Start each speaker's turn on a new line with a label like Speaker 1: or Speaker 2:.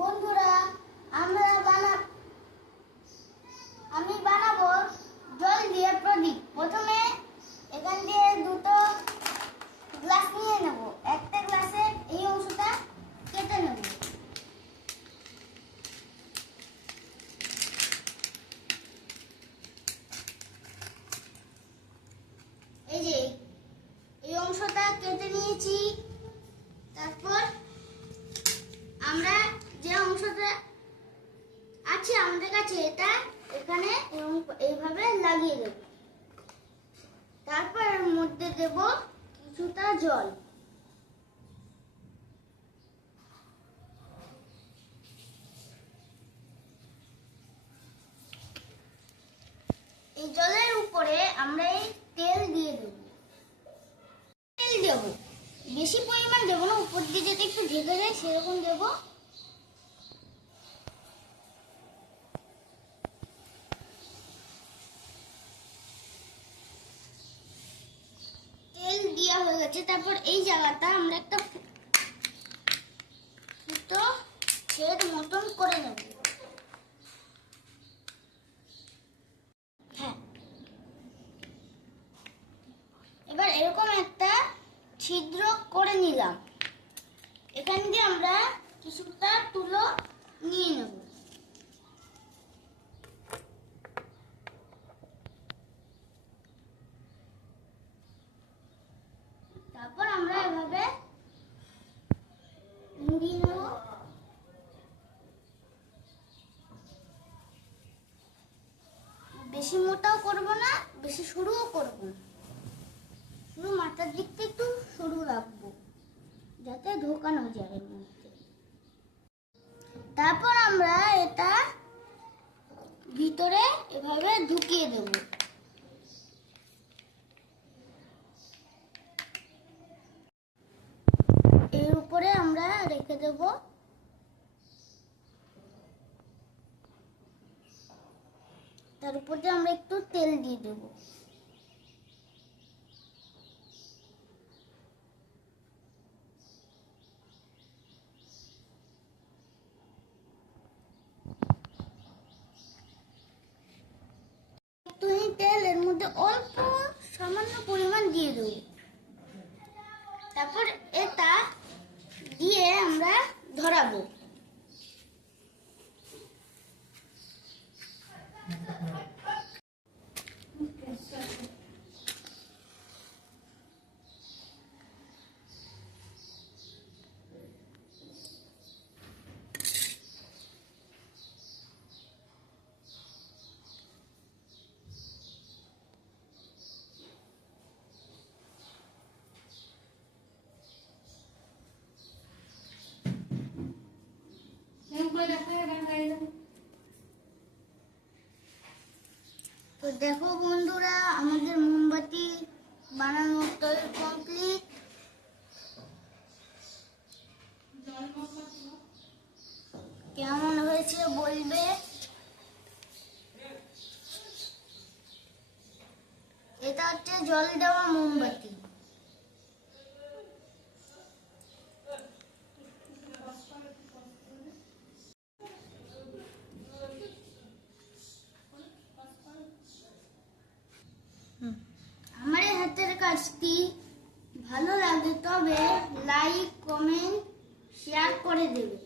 Speaker 1: বন্ধুরা, আমরা বানা, আমি বানাবো জল দিয়ে প্রদীপ। প্রথমে এখান দিয়ে দুটো গ্লাস নিয়ে নেব। একটা গ্লাসের এই অংশটা কেটে নেব। এই যে, এই অংশটা কেটে নিয়েছি। তারপর আমরা আছে আমাদের কাছে, এটা এখানে এবং এইভাবে লাগিয়ে দেব। তারপর এর মধ্যে দেব কিছুটা জল। এই জলের উপরে আমরা এই তেল দিয়ে দেব। তেল দেব। বেশি পরিমাণ দেবো না, উপর দিয়ে যাতে একটু ঢেকে যায় সেরকম দেব তেল দেওয়া হয়ে গেছে তারপর এই জায়গাটা আমরা একটা ফুটো ছেদ মতন করে নেব। হ্যাঁ। এবার এরকম একটা ছিদ্র করে নিলাম। এখান দিয়ে আমরা কিছুটা তুলো নিয়ে নেব তারপর আমরা এভাবে মুড়িয়ে নেব বেশি মোটাও করব না, বেশি সরুও করব না। শুধু মাথার দিকটা একটু সরু রাখব, যাতে ঢোকানো যায় এর মধ্যে। তারপর আমরা এটা ভিতরে এভাবে ঢুকিয়ে দেব। এর উপরে আমরা রেখে দেব তার উপর দিয়ে আমরা একটু তেল দিয়ে দেবো। তেল, এর মধ্যে অল্প সামান্য পরিমাণ দিয়ে দেবো। তারপর এটা দিয়ে আমরা ধরাবো। তো দেখো বন্ধুরা, আমাদের মোমবাতি বানানো কমপ্লিট কেমন হয়েছে বলবে? এটা হচ্ছে জল দেওয়া মোমবাতি। লাইক কমেন্ট শেয়ার করে দেবে।